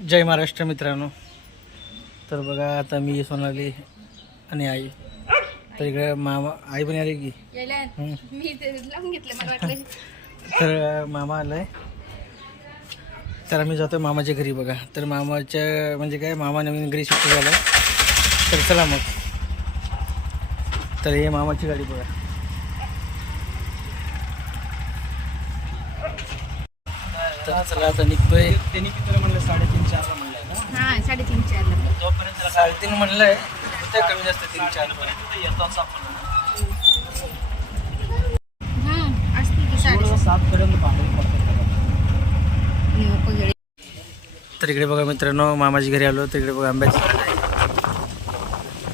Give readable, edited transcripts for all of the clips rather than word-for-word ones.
जय महाराष्ट्र मित्रांनो. तर बघा आता मी सोनाली आणि आई, तर इकडे मामा आई पण आली की तर मामा आलाय. तर आम्ही जातो मामाच्या घरी बघा. तर मामाच्या म्हणजे काय, मामा नवीन घरी शिफ्ट झाला. तर चला मग. तर हे मामाची गाडी बघा. तर चला आता निघतोय. त्यांनी किती म्हणलं 3:30-4ला म्हणलंय ना. हां 3:30-4ला. जोपर्यंत 3:30 म्हणलंय ते कमी जास्त 3-4 पर्यंत येतोच आपण. असते की 7:30 पर्यंत तर इकडे बघा मित्रांनो, मामाची घरी आलो. तर इकडे बघा आंब्याची झाड आहे.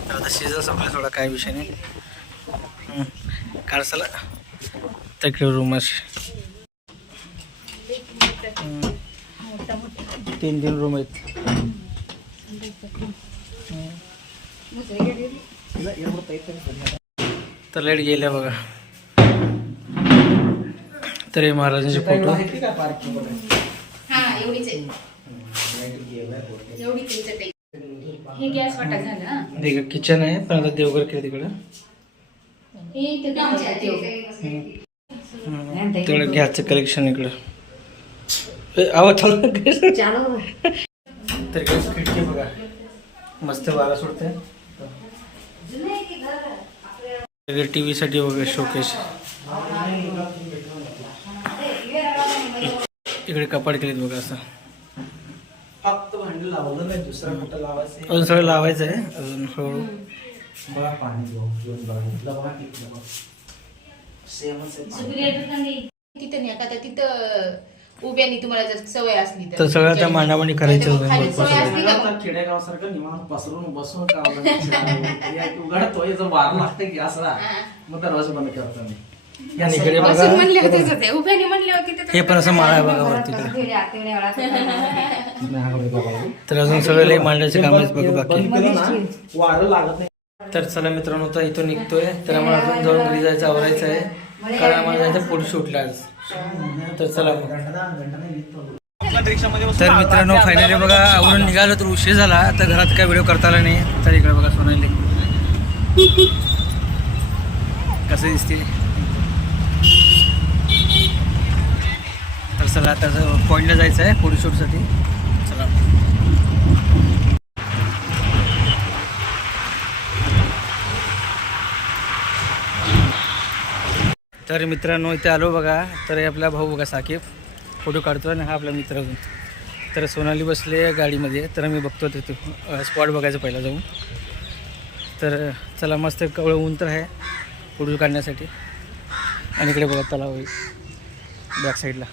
तर आता सीझन संपला थोडा, काय विषय नाही. काळसाला तर इकडे रूम असे 3 रूम आहेत. तर लाईट गेल्या बघा. तर हे महाराजांचे फोटो. हे गॅस वाटा झाला. तिकडे किचन आहे, पण आता देवघर केलं तिकडं. तिकडे गॅसचं कलेक्शन इकडं. आवाज चालू. तर इकडे खिडकी बघा, मस्त वारा सुटते. टीव्ही साठी वगैरे शोकेस. इकडे कपाट केलेत बघा. असं फक्त भांडी लावलं नाही, दुसरा कुठं लावायचं अजून सगळं लावायचं आहे. अजून हळूहळू बघा. पाणी घेऊन बघा सेमच आहे. तिथं नाही का, तर तिथं उभ्यानी तुम्हाला जर सवय असली तर सगळं आता मांडामांडी करायचं. खेडेगावसारखं निवांत पसरून बसून उघडतोय, जो वार लागते गॅसला मग दरवाजा बंद करतो मी. आणि इकडे बघा, उभ्यानी म्हणले हे पण असं माळा आहे बघा वरती तिकडे. तर अजून सगळं लई मांडायचे काम आहेत बघा बाकी. वारं लागत नाही. तर चला मित्रांनो, तर इथून निघतोय. तर आम्हाला अजून जाऊन घरी जायचं, आवरायचं आहे, कारण आम्हाला जायचं फोटोशूटला आज. तर चला मग. तर मित्रांनो फायनली बघा आवरून निघालो. तर उशीर झाला, तर घरात काय व्हिडिओ करता आला नाही. तर इकडे बघा सोनाली कसं दिसते. तर चला आता पॉईंटला जायचं आहे फोटोशूटसाठी. चला. तर मित्रांनो इथे आलो बघा. तर हे आपला भाऊ बघा साकीब फोटो काढतो आणि हा आपला मित्र अजून. तर सोनाली बसले गाडीमध्ये. तर मी बघतो तिथे स्पॉट बघायचं पहिला जाऊन. तर चला मस्त कवळं ऊन तर आहे फोटो काढण्यासाठी. आणि इकडे बघा तलाव आहे बॅक साईडला.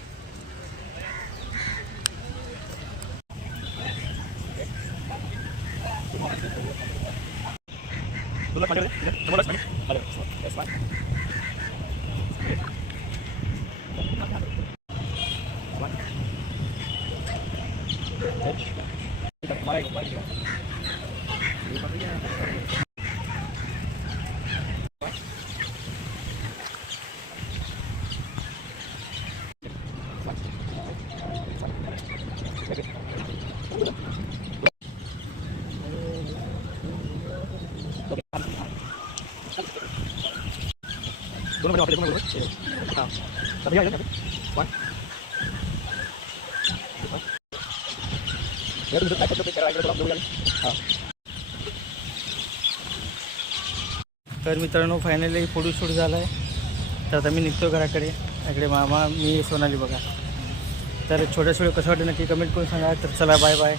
तर मित्रांनो फायनली फोटोशूट झाला आहे. तर आता मी निघतो घराकडे. इकडे मामा, मी, सोनाली बघा. तर छोट्या कसं वाटतं नक्की कमेंट करून सांगा. तर चला बाय बाय.